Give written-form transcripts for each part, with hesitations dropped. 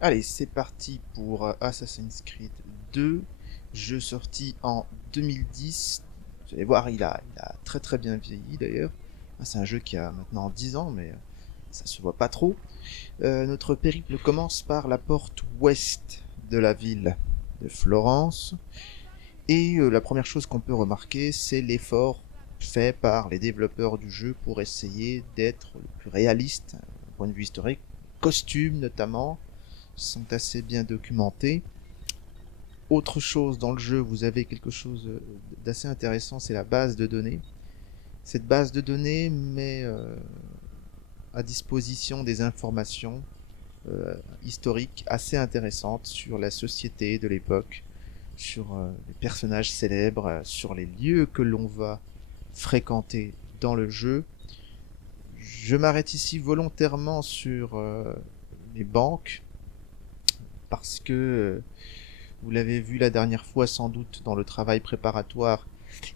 Allez, c'est parti pour Assassin's Creed 2, jeu sorti en 2010. Vous allez voir, il a très très bien vieilli d'ailleurs. C'est un jeu qui a maintenant 10 ans, mais ça se voit pas trop. Notre périple commence par la porte ouest de la ville de Florence. Et la première chose qu'on peut remarquer, c'est l'effort fait par les développeurs du jeu pour essayer d'être le plus réaliste, au point de vue historique. Costumes notamment sont assez bien documentés. Autre chose dans le jeu, vous avez quelque chose d'assez intéressant, c'est la base de données. Cette base de données met à disposition des informations historiques assez intéressantes sur la société de l'époque, sur les personnages célèbres, sur les lieux que l'on va fréquenter dans le jeu. Je m'arrête ici volontairement sur les banques parce que vous l'avez vu la dernière fois sans doute dans le travail préparatoire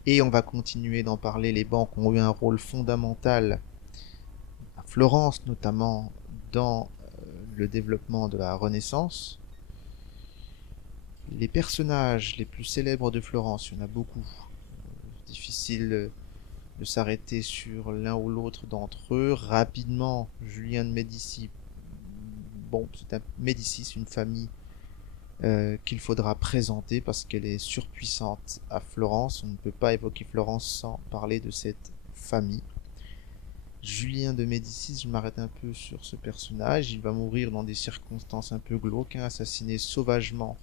et on va continuer d'en parler. Les banques ont eu un rôle fondamental à Florence notamment dans le développement de la Renaissance. Les personnages les plus célèbres de Florence, il y en a beaucoup. Difficile de s'arrêter sur l'un ou l'autre d'entre eux. Rapidement, Julien de Médicis. Bon, c'est un Médicis, une famille qu'il faudra présenter parce qu'elle est surpuissante à Florence. On ne peut pas évoquer Florence sans parler de cette famille. Julien de Médicis, je m'arrête un peu sur ce personnage. Il va mourir dans des circonstances un peu glauques, assassiné sauvagement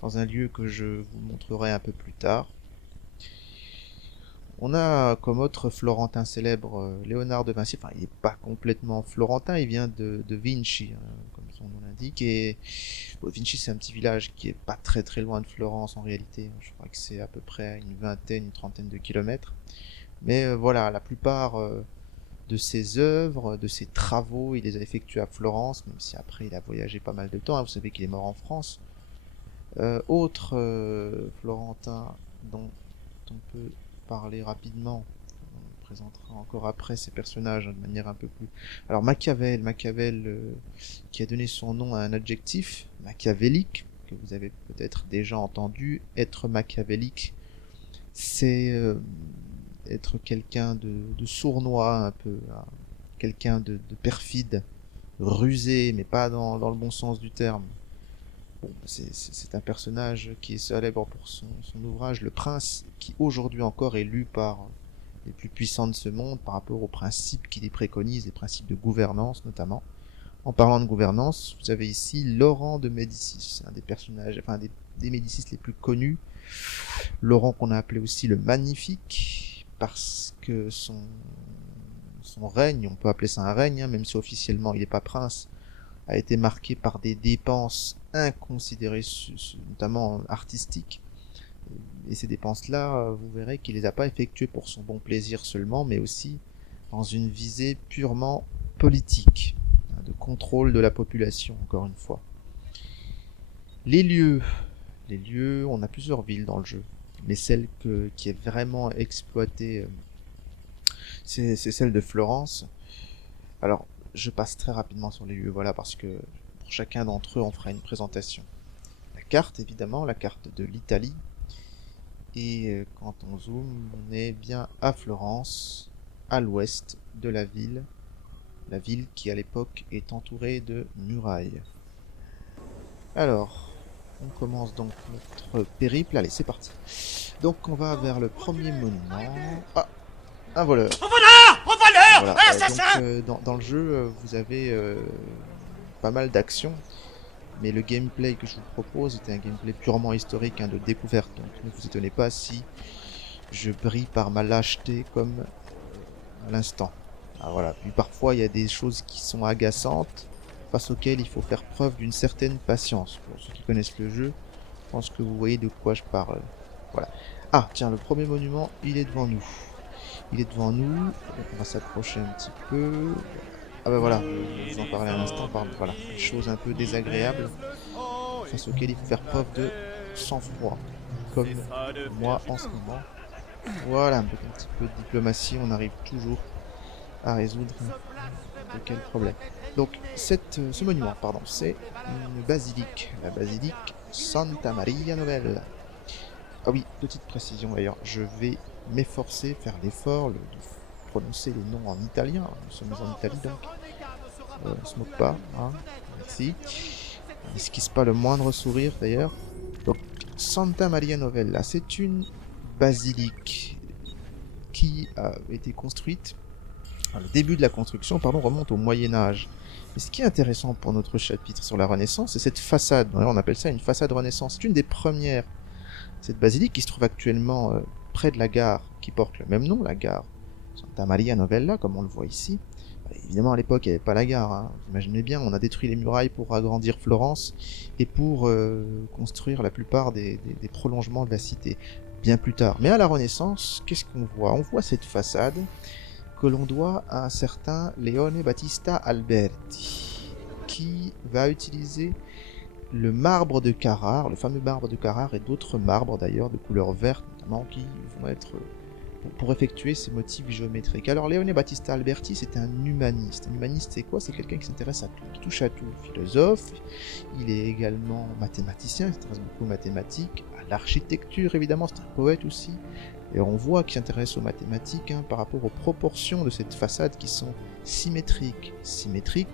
dans un lieu que je vous montrerai un peu plus tard. On a comme autre Florentin célèbre Léonard de Vinci. Enfin, il n'est pas complètement florentin, il vient de Vinci, comme son nom l'indique. Et Vinci, c'est un petit village qui est pas très très loin de Florence en réalité. Je crois que c'est à peu près une vingtaine, une trentaine de kilomètres. Mais voilà, la plupart de ses œuvres, de ses travaux, il les a effectués à Florence, même si après il a voyagé pas mal de temps. Vous savez qu'il est mort en France. Autre Florentin dont on peut parler rapidement, on présentera encore après ces personnages de manière un peu plus... Alors Machiavel qui a donné son nom à un adjectif, machiavélique, que vous avez peut-être déjà entendu. Être machiavélique, c'est être quelqu'un de sournois un peu, hein, quelqu'un de perfide, rusé, mais pas dans le bon sens du terme. Bon, c'est un personnage qui est célèbre pour son ouvrage Le Prince, qui aujourd'hui encore est lu par les plus puissants de ce monde par rapport aux principes qu'il y préconise, les principes de gouvernance notamment. En parlant de gouvernance, vous avez ici Laurent de Médicis, un des personnages, enfin des Médicis les plus connus. Laurent qu'on a appelé aussi le Magnifique, parce que son règne, on peut appeler ça un règne, même si officiellement il n'est pas prince, a été marqué par des dépenses inconsidérées, notamment artistiques. Et ces dépenses-là, vous verrez qu'il les a pas effectuées pour son bon plaisir seulement, mais aussi dans une visée purement politique, de contrôle de la population, encore une fois. Les lieux. Les lieux, on a plusieurs villes dans le jeu, mais celle qui est vraiment exploitée, c'est celle de Florence. Alors, je passe très rapidement sur les lieux, voilà, parce que pour chacun d'entre eux, on fera une présentation. La carte, évidemment, la carte de l'Italie. Et quand on zoome, on est bien à Florence, à l'ouest de la ville qui à l'époque est entourée de murailles. Alors, on commence donc notre périple. Allez, c'est parti. Donc on va vers le premier monument. Ah, un voleur. Un voleur, Voilà. un assassin. Dans le jeu, vous avez pas mal d'actions, mais le gameplay que je vous propose était un gameplay purement historique, de découverte. Donc ne vous étonnez pas si je brille par ma lâcheté comme à l'instant. Ah, voilà. Puis parfois il y a des choses qui sont agaçantes, face auxquelles il faut faire preuve d'une certaine patience. Pour ceux qui connaissent le jeu, je pense que vous voyez de quoi je parle. Voilà. Ah, tiens, le premier monument, il est devant nous. Il est devant nous. On va s'approcher un petit peu. Ah bah voilà, je vous en parlais à l'instant. Voilà, des choses un peu désagréables face auxquelles il faut faire preuve de sang-froid, comme moi en ce moment. Voilà, avec un petit peu de diplomatie, on arrive toujours à résoudre quel problème. Donc ce monument, pardon, c'est une basilique, la basilique Santa Maria Novella. Ah oui, petite précision d'ailleurs, je vais m'efforcer, faire l'effort de prononcer les noms en italien. Nous sommes en Italie donc, on se moque pas, hein. Merci. On n'esquisse pas le moindre sourire d'ailleurs. Donc Santa Maria Novella, c'est une basilique qui a été construite. Le début de la construction, pardon, remonte au Moyen Âge. Et ce qui est intéressant pour notre chapitre sur la Renaissance, c'est cette façade. On appelle ça une façade Renaissance. C'est une des premières. Cette basilique qui se trouve actuellement près de la gare qui porte le même nom, la gare Santa Maria Novella, comme on le voit ici. Évidemment, à l'époque, il n'y avait pas la gare. Hein. Vous imaginez bien, on a détruit les murailles pour agrandir Florence et pour construire la plupart des prolongements de la cité. Bien plus tard. Mais à la Renaissance, qu'est-ce qu'on voit? On voit cette façade que l'on doit à un certain Leone Battista Alberti, qui va utiliser le marbre de Carrare, le fameux marbre de Carrare et d'autres marbres d'ailleurs de couleur verte notamment, qui vont être pour effectuer ces motifs géométriques. Alors Leone Battista Alberti, c'est un humaniste. Un humaniste, c'est quoi? C'est quelqu'un qui s'intéresse à tout, qui touche à tout. Philosophe, il est également mathématicien, il s'intéresse beaucoup aux mathématiques, à l'architecture évidemment, c'est un poète aussi. Et on voit qu'il s'intéresse aux mathématiques par rapport aux proportions de cette façade qui sont symétriques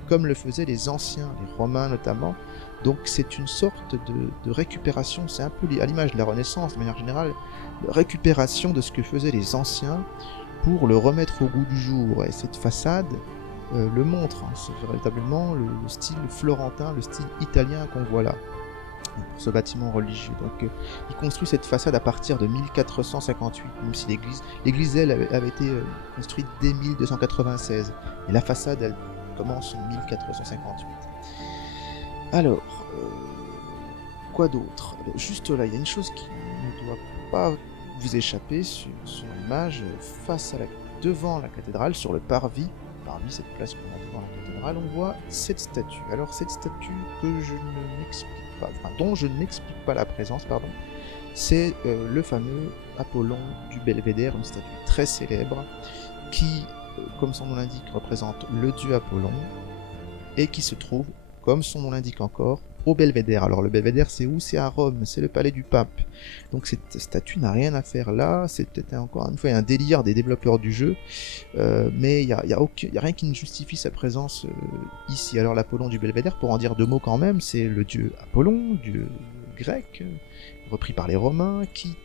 comme le faisaient les anciens, les Romains notamment. Donc c'est une sorte de récupération, c'est un peu à l'image de la Renaissance de manière générale, de récupération de ce que faisaient les anciens pour le remettre au goût du jour. Et cette façade le montre, c'est véritablement le style florentin, le style italien qu'on voit là. Pour ce bâtiment religieux. Donc il construit cette façade à partir de 1458, même si l'église elle avait été construite dès 1296. Et la façade elle commence en 1458. Alors, quoi d'autre? Juste là, il y a une chose qui ne doit pas vous échapper sur l'image, devant la cathédrale, sur le parvis, cette place qu'on a devant la cathédrale, on voit cette statue. Alors cette statue dont je ne m'explique pas la présence, c'est le fameux Apollon du Belvédère, une statue très célèbre qui, comme son nom l'indique, représente le dieu Apollon et qui se trouve, comme son nom l'indique encore, au Belvédère. Alors le Belvédère, c'est où? C'est à Rome, c'est le palais du pape. Donc cette statue n'a rien à faire là, c'est peut-être encore une fois un délire des développeurs du jeu, mais il y a rien qui ne justifie sa présence ici. Alors l'Apollon du Belvédère, pour en dire deux mots quand même, c'est le dieu Apollon, dieu grec, repris par les Romains, qui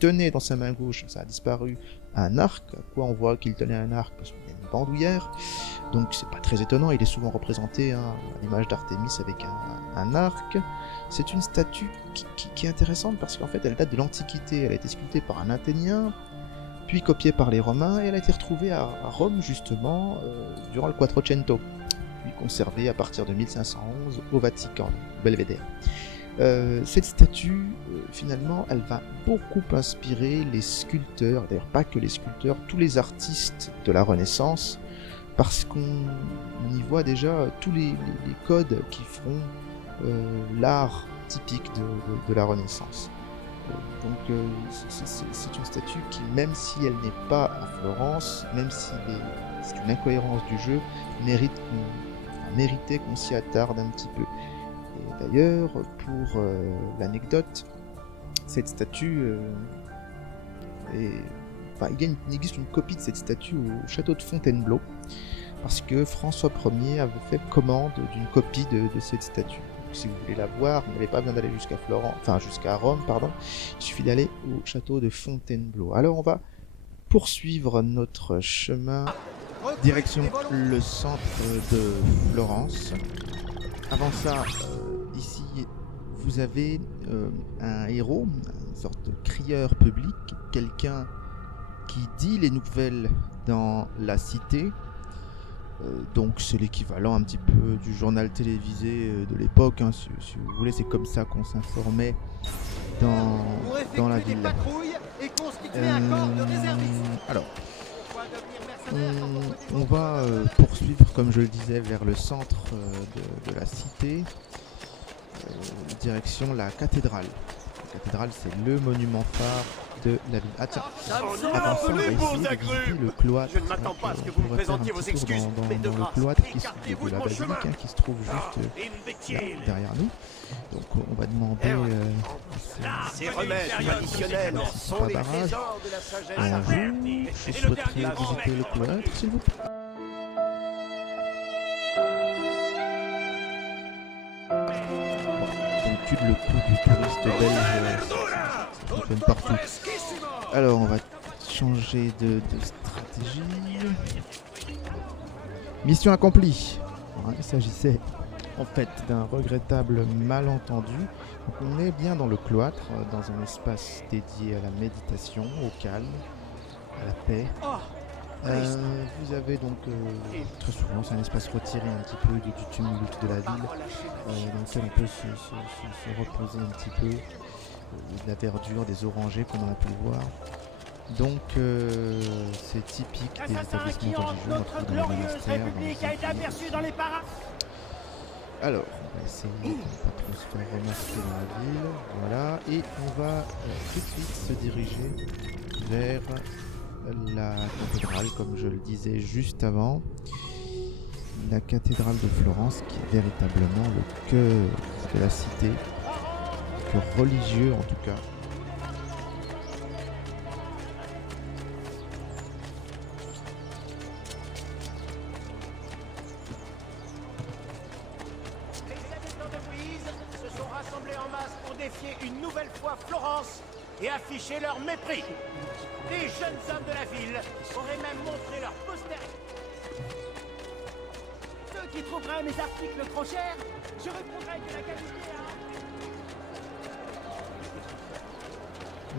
tenait dans sa main gauche, ça a disparu, un arc. À quoi on voit qu'il tenait un arc? Parce qu'il y a une bandoulière. Donc c'est pas très étonnant, il est souvent représenté à l'image d'Artémis avec un arc. C'est une statue qui est intéressante parce qu'en fait elle date de l'Antiquité, elle a été sculptée par un Athénien, puis copiée par les Romains, et elle a été retrouvée à Rome justement durant le Quattrocento, puis conservée à partir de 1511 au Vatican, au Belvédère. Cette statue, finalement, elle va beaucoup inspirer les sculpteurs, d'ailleurs pas que les sculpteurs, tous les artistes de la Renaissance, parce qu'on y voit déjà tous les codes qui feront l'art typique de la Renaissance. Donc c'est une statue qui, même si elle n'est pas à Florence, même si c'est une incohérence du jeu, méritait qu'on s'y attarde un petit peu. Et d'ailleurs, pour l'anecdote, cette statue il existe une copie de cette statue au château de Fontainebleau, parce que François Ier avait fait commande d'une copie de cette statue. Donc, si vous voulez la voir, vous n'avez pas besoin d'aller jusqu'à Rome, il suffit d'aller au château de Fontainebleau. Alors on va poursuivre notre chemin direction le centre de Florence. Avant ça, ici vous avez un héros, une sorte de crieur public, quelqu'un qui dit les nouvelles dans la cité. Donc c'est l'équivalent un petit peu du journal télévisé de l'époque, si vous voulez, c'est comme ça qu'on s'informait dans la ville. Alors, on va poursuivre, comme je le disais, vers le centre de la cité, direction la cathédrale. La cathédrale, c'est le monument phare de la ville. Ah tiens, avant ça, on va essayer de visiter le cloître. Je ne m'attends pas à ce que vous me présentiez vos excuses, mais de dans le grâce, cloître écartez-vous de de la mon basilique chemin. qui se trouve juste là, derrière nous. Donc on va demander Ces remèdes traditionnels sont les trésors de la sagesse. bonjour, je souhaiterais visiter le cloître, s'il vous plaît. D'habitude, le coût du touriste belge, ça fonctionne partout. Alors, on va changer de stratégie. Mission accomplie. Ouais, il s'agissait en fait d'un regrettable malentendu. Donc, on est bien dans le cloître, dans un espace dédié à la méditation, au calme, à la paix. Vous avez donc très souvent c'est un espace retiré un petit peu du tumulte de la ville, dans lequel on peut se reposer un petit peu, de la verdure, des orangers comme on a pu le voir. Donc c'est typique des établissements religieux, on retrouve dans les monastères, dans les églises. Alors, on va essayer de ne pas trop se faire remarquer dans la ville, voilà, et on va tout de suite se diriger vers la cathédrale, comme je le disais juste avant, la cathédrale de Florence, qui est véritablement le cœur de la cité, le cœur religieux en tout cas. Les habitants de Bruise se sont rassemblés en masse pour défier une nouvelle fois Florence et afficher leur mépris. Les jeunes hommes de la ville auraient même montré leur postérité. Ceux qui trouveraient mes articles trop chers, je répondrai que la qualité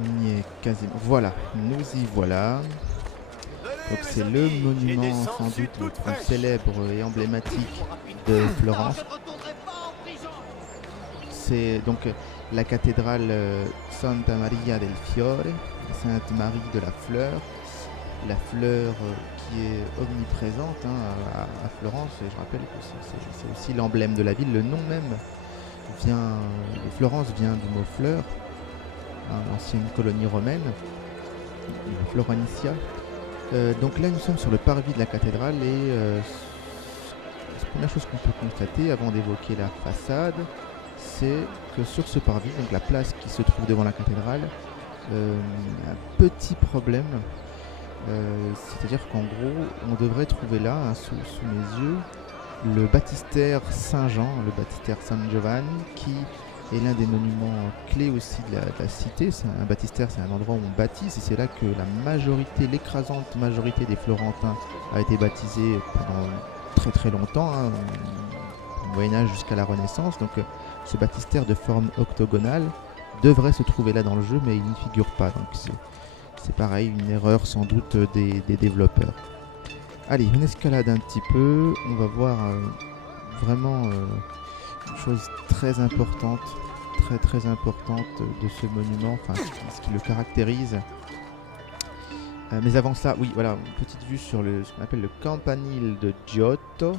On y est quasiment. Voilà, nous y voilà. Donc c'est le monument sans doute le plus célèbre et emblématique de Florence. C'est donc la cathédrale Santa Maria del Fiore, Sainte Marie de la Fleur. La fleur qui est omniprésente à Florence. Et je rappelle que c'est aussi l'emblème de la ville. Le nom même vient de Florence, vient du mot fleur, l'ancienne colonie romaine, Florenicia. Donc là nous sommes sur le parvis de la cathédrale et la première chose qu'on peut constater avant d'évoquer la façade, c'est que sur ce parvis, donc la place qui se trouve devant la cathédrale, un petit problème, c'est-à-dire qu'en gros on devrait trouver là, sous mes yeux, le baptistère Saint-Jean, le baptistère San Giovanni, qui est l'un des monuments clés aussi de la cité. Un baptistère, c'est un endroit où on baptise, et c'est là que l'écrasante majorité des Florentins a été baptisée pendant très très longtemps, au Moyen-Âge jusqu'à la Renaissance. Donc ce baptistère de forme octogonale devrait se trouver là dans le jeu, mais il n'y figure pas. Donc c'est pareil, une erreur sans doute des développeurs. Allez, on escalade un petit peu, on va voir vraiment une chose très importante, très importante de ce monument, enfin ce qui le caractérise. Mais avant ça, oui, voilà, une petite vue sur ce qu'on appelle le campanile de Giotto.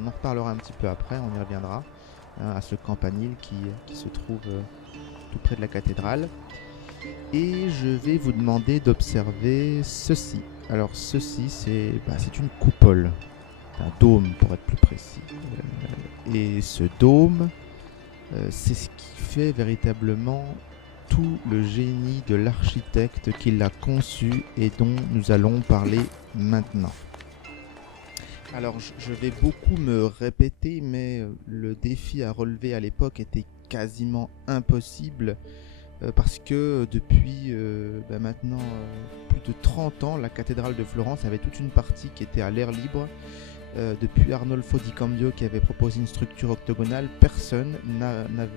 On en reparlera un petit peu après, on y reviendra, à ce campanile qui se trouve tout près de la cathédrale. Et je vais vous demander d'observer ceci. Alors ceci, c'est une coupole, un dôme pour être plus précis. Et ce dôme, c'est ce qui fait véritablement tout le génie de l'architecte qui l'a conçu et dont nous allons parler maintenant. Alors je vais beaucoup me répéter, mais le défi à relever à l'époque était quasiment impossible. Parce que depuis maintenant plus de 30 ans, la cathédrale de Florence avait toute une partie qui était à l'air libre. Depuis Arnolfo di Cambio qui avait proposé une structure octogonale, personne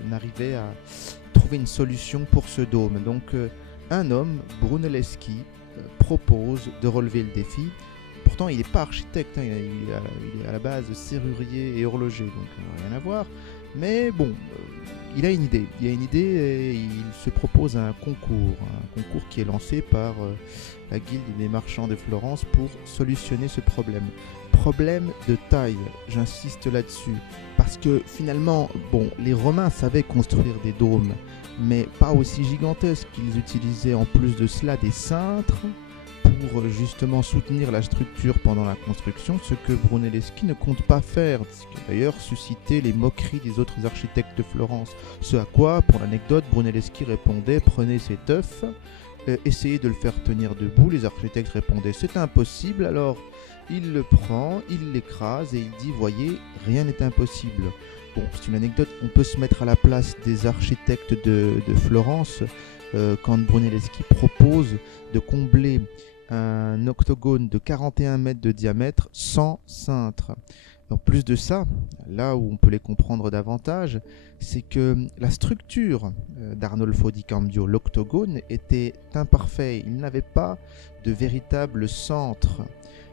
n'arrivait à trouver une solution pour ce dôme. Donc un homme, Brunelleschi, propose de relever le défi. Pourtant il n'est pas architecte, il est à la base serrurier et horloger, donc rien à voir. Mais bon, il a une idée et il se propose un concours qui est lancé par la guilde des marchands de Florence pour solutionner ce problème. problème de taille, j'insiste là-dessus, parce que finalement, bon, les Romains savaient construire des dômes, mais pas aussi gigantesques. Ils utilisaient en plus de cela des cintres pour justement soutenir la structure pendant la construction, ce que Brunelleschi ne compte pas faire, ce qui a d'ailleurs suscité les moqueries des autres architectes de Florence. Ce à quoi, pour l'anecdote, Brunelleschi répondait: prenez cet œuf, essayez de le faire tenir debout. Les architectes répondaient: c'est impossible. Alors il le prend, il l'écrase et il dit: voyez, rien n'est impossible. Bon, c'est une anecdote, on peut se mettre à la place des architectes de Florence quand Brunelleschi propose de combler un octogone de 41 mètres de diamètre sans cintre. En plus de ça, là où on peut les comprendre davantage, c'est que la structure d'Arnolfo di Cambio, l'octogone, était imparfait. Il n'avait pas de véritable centre,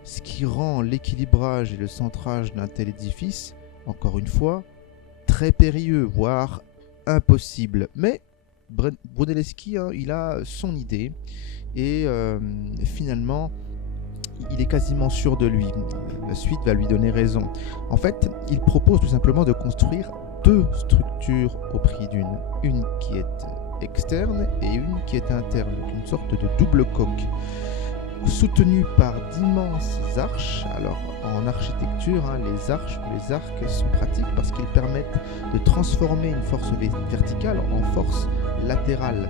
ce qui rend l'équilibrage et le centrage d'un tel édifice, encore une fois, très périlleux, voire impossible. Mais Brunelleschi, il a son idée et finalement, il est quasiment sûr de lui. La suite va lui donner raison. En fait, il propose tout simplement de construire deux structures au prix d'une. Une qui est externe et une qui est interne, donc une sorte de double coque, soutenue par d'immenses arches. Alors, en architecture, les arches ou les arcs sont pratiques parce qu'ils permettent de transformer une force verticale en force latérale.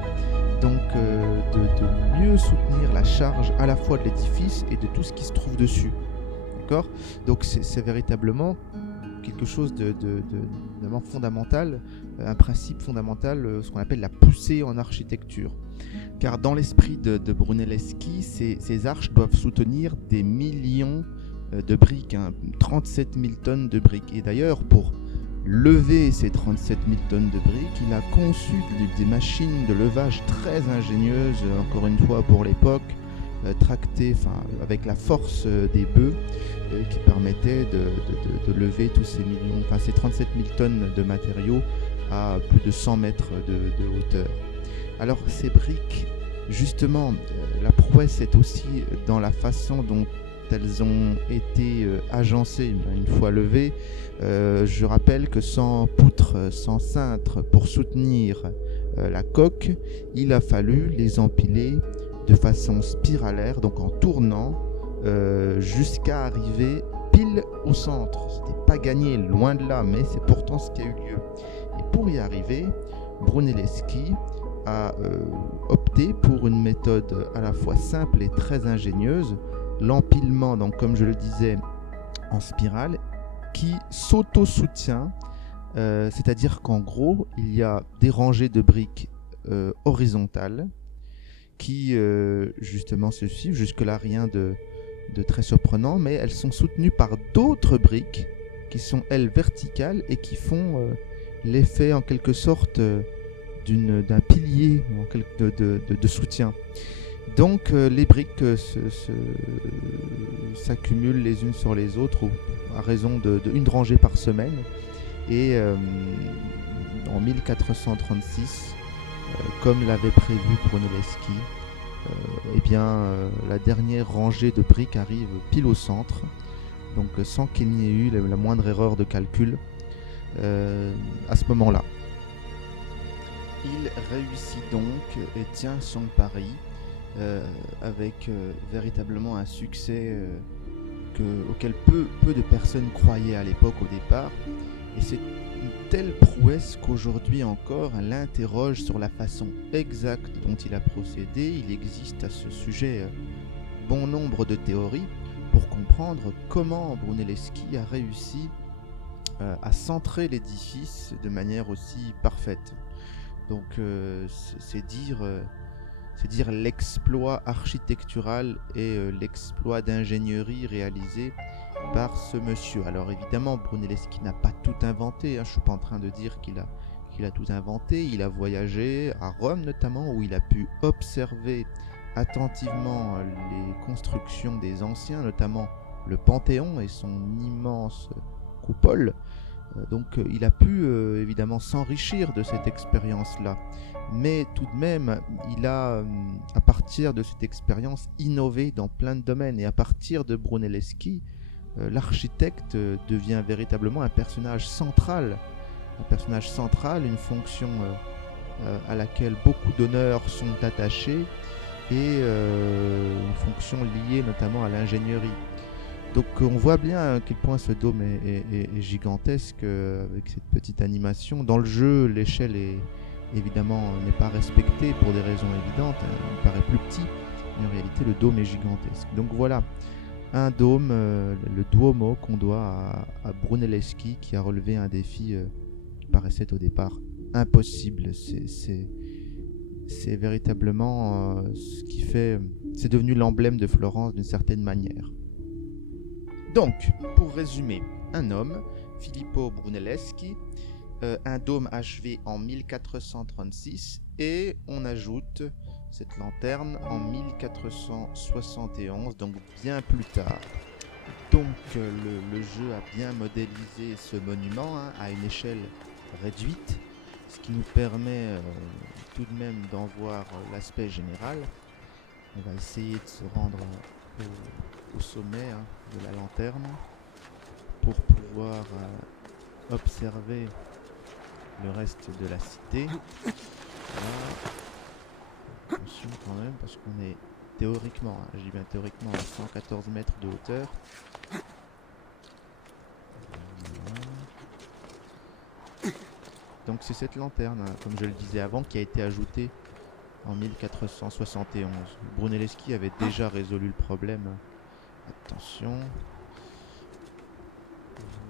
Donc de mieux soutenir la charge à la fois de l'édifice et de tout ce qui se trouve dessus. D'accord ? Donc c'est véritablement quelque chose de vraiment fondamental, un principe fondamental, ce qu'on appelle la poussée en architecture. Car dans l'esprit de Brunelleschi, ces arches doivent soutenir des millions de briques, 37 000 tonnes de briques. Et d'ailleurs, pour lever ces 37 000 tonnes de briques, il a conçu des machines de levage très ingénieuses, encore une fois pour l'époque, tractées avec la force des bœufs, qui permettaient de lever tous ces millions, ces 37 000 tonnes de matériaux à plus de 100 mètres de hauteur. Alors ces briques, justement, la prouesse est aussi dans la façon dont elles ont été agencées une fois levées. Je rappelle que sans poutre, sans cintre pour soutenir la coque, il a fallu les empiler de façon spiralaire, donc en tournant, jusqu'à arriver pile au centre. C'était pas gagné, loin de là, mais c'est pourtant ce qui a eu lieu. Et pour y arriver, Brunelleschi a opté pour une méthode à la fois simple et très ingénieuse, l'empilement, donc comme je le disais, en spirale, qui s'auto-soutient, c'est-à-dire qu'en gros, il y a des rangées de briques horizontales qui justement se suivent, jusque-là rien de très surprenant, mais elles sont soutenues par d'autres briques qui sont, elles, verticales et qui font l'effet en quelque sorte d'un pilier de soutien. Donc les briques s'accumulent les unes sur les autres à raison d'une rangée par semaine. Et en 1436, comme l'avait prévu Brunelleschi, la dernière rangée de briques arrive pile au centre, donc sans qu'il n'y ait eu la moindre erreur de calcul à ce moment-là. Il réussit donc et tient son pari avec véritablement un succès auquel peu de personnes croyaient à l'époque au départ. Et c'est une telle prouesse qu'aujourd'hui encore, elle l'interroge sur la façon exacte dont il a procédé. Il existe à ce sujet bon nombre de théories pour comprendre comment Brunelleschi a réussi à centrer l'édifice de manière aussi parfaite. Donc c'est dire l'exploit architectural et l'exploit d'ingénierie réalisé par ce monsieur. Alors évidemment, Brunelleschi n'a pas tout inventé, je ne suis pas en train de dire qu'il a tout inventé. Il a voyagé à Rome notamment, où il a pu observer attentivement les constructions des anciens, notamment le Panthéon et son immense coupole. Donc il a pu évidemment s'enrichir de cette expérience-là. Mais tout de même, il a, à partir de cette expérience, innové dans plein de domaines. Et à partir de Brunelleschi, l'architecte devient véritablement un personnage central, une fonction à laquelle beaucoup d'honneurs sont attachés et une fonction liée notamment à l'ingénierie. Donc on voit bien à quel point ce dôme est gigantesque avec cette petite animation. Dans le jeu, l'échelle évidemment n'est pas respectée pour des raisons évidentes, il paraît plus petit, mais en réalité le dôme est gigantesque. Donc voilà, un dôme, le Duomo qu'on doit à Brunelleschi, qui a relevé un défi qui paraissait au départ impossible. C'est véritablement ce qui fait... C'est devenu l'emblème de Florence d'une certaine manière. Donc, pour résumer, un homme, Filippo Brunelleschi, un dôme achevé en 1436 et on ajoute cette lanterne en 1471, donc bien plus tard. Donc le jeu a bien modélisé ce monument à une échelle réduite, ce qui nous permet tout de même d'en voir l'aspect général. On va essayer de se rendre au sommet de la lanterne pour pouvoir observer le reste de la cité. Là, attention quand même parce qu'on est théoriquement, je dis bien théoriquement, à 114 mètres de hauteur. Voilà. Donc c'est cette lanterne, comme je le disais avant, qui a été ajoutée en 1471. Brunelleschi avait déjà résolu le problème. Attention.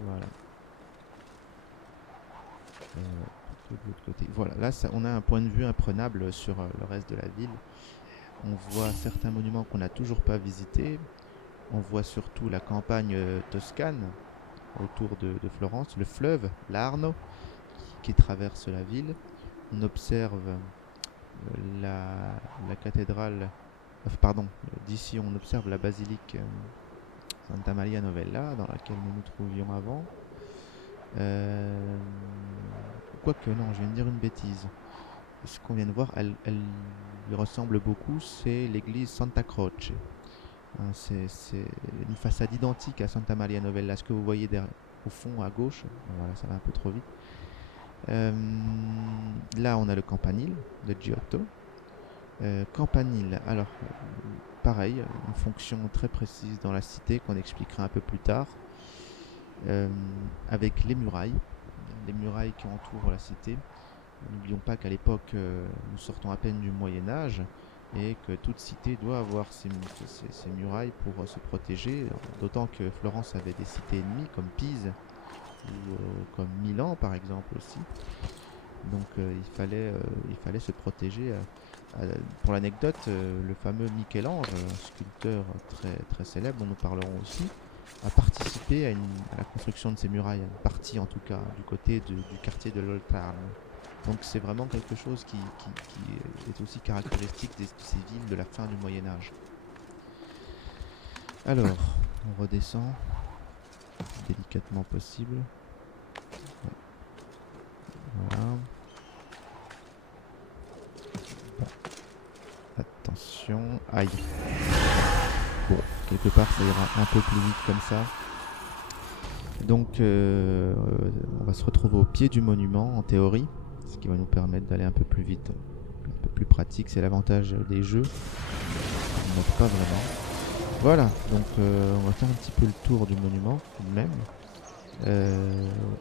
Voilà. De l'autre côté. Voilà, là on a un point de vue imprenable sur le reste de la ville. On voit certains monuments qu'on n'a toujours pas visités. On voit surtout la campagne toscane autour de Florence, le fleuve, l'Arno, qui traverse la ville. On observe la cathédrale, d'ici on observe la basilique Santa Maria Novella, dans laquelle nous nous trouvions avant. Quoique non, je viens de dire une bêtise. Ce qu'on vient de voir, elle lui ressemble beaucoup, c'est l'église Santa Croce. C'est une façade identique à Santa Maria Novella. Ce que vous voyez au fond à gauche, voilà, ça va un peu trop vite. Là, on a le campanile de Giotto. Campanile, alors pareil, une fonction très précise dans la cité qu'on expliquera un peu plus tard, avec les murailles qui entourent la cité. N'oublions pas qu'à l'époque, nous sortons à peine du Moyen-Âge et que toute cité doit avoir ses murailles pour se protéger, d'autant que Florence avait des cités ennemies comme Pise ou comme Milan par exemple aussi. Donc il fallait se protéger. Pour l'anecdote, le fameux Michel-Ange, sculpteur très, très célèbre dont nous parlerons aussi, a participé à la construction de ces murailles, partie en tout cas du côté du quartier de l'Oltarno. Donc c'est vraiment quelque chose qui est aussi caractéristique de ces villes de la fin du Moyen-Âge. Alors, on redescend délicatement possible. Voilà. Bon. Attention. Aïe. Bon, quelque part ça ira un peu plus vite comme ça. Donc on va se retrouver au pied du monument en théorie, ce qui va nous permettre d'aller un peu plus vite, un peu plus pratique. C'est l'avantage des jeux, on ne note pas vraiment. Voilà, donc on va faire un petit peu le tour du monument tout de même.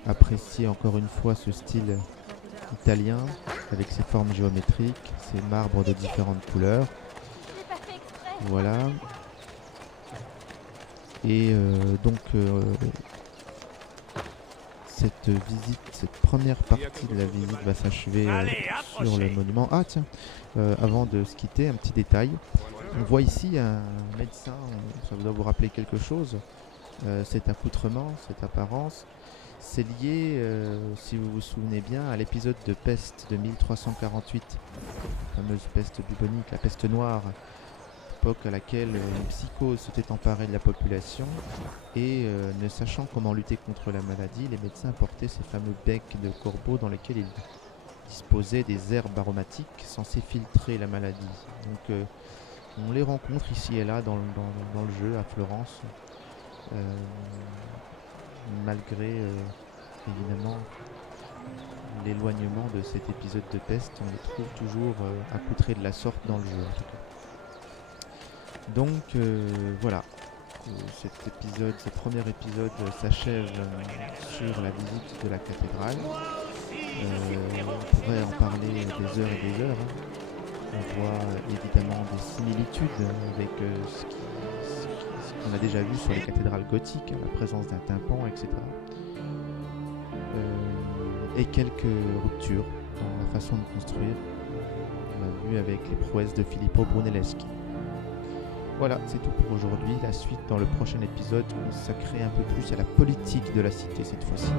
Apprécier encore une fois ce style italien avec ses formes géométriques, ses marbres de différentes couleurs. Voilà. Et cette première partie de la visite va s'achever sur le monument. Ah tiens, avant de se quitter, un petit détail. On voit ici un médecin, ça doit vous rappeler quelque chose. Cet accoutrement, cette apparence, c'est lié, si vous vous souvenez bien, à l'épisode de peste de 1348, la fameuse peste bubonique, la peste noire, époque à laquelle une psychose s'était emparée de la population et ne sachant comment lutter contre la maladie, les médecins portaient ces fameux becs de corbeau dans lesquels ils disposaient des herbes aromatiques censées filtrer la maladie. Donc on les rencontre ici et là dans le jeu à Florence. malgré évidemment l'éloignement de cet épisode de peste, on les trouve toujours accoutrés de la sorte dans le jeu en tout cas. Donc voilà, ce premier épisode s'achève sur la visite de la cathédrale. On pourrait en parler des heures et des heures. On voit évidemment des similitudes avec ce qu'on a déjà vu sur les cathédrales gothiques, la présence d'un tympan, etc. Et quelques ruptures dans la façon de construire. On l'a vu avec les prouesses de Filippo Brunelleschi. Voilà, c'est tout pour aujourd'hui. La suite dans le prochain épisode consacré un peu plus à la politique de la cité cette fois-ci.